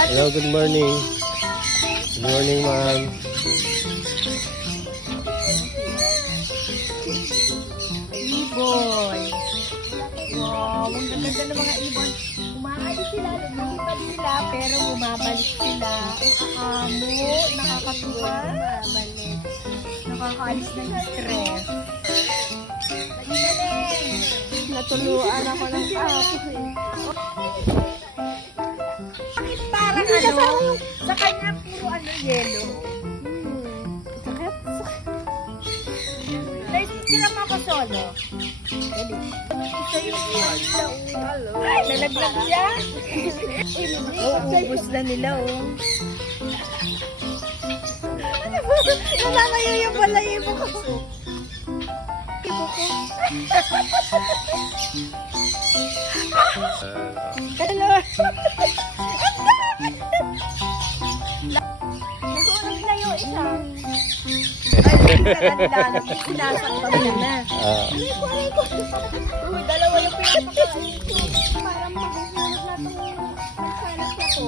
Hello, good morning. Good morning, ma'am. Ibon. Wow, ang ganda ng mga ibon. Umaalis sila, lumilipad sila, pero bumabalik sila. Ang amo, nakakatuwa. Bumabalik. Nakakaalis ng stress. Natuluan ako ng apo. Bakit parang ano? Sa kanya puro ano, yelo. Sakit? Dahil sila mo ako solo. Isa yung nalaglag siya. Ubus na nila, oh. Nangangayo yung balayibo ko. Ibo ko. Hello. Nahulog na yung isa. Ay, sinasaktan niya na. Uy, dalawa yung pinapakain ko. Parang mag-isinod na itong magsalas na to.